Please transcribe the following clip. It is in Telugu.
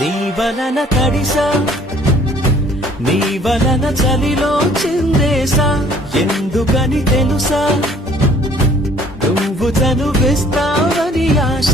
నీ వలన తడిసా, నీ వలన చలిలో చిందేసా. ఎందుకని తెలుసా, నువ్వు చనువిస్తావని ఆశ.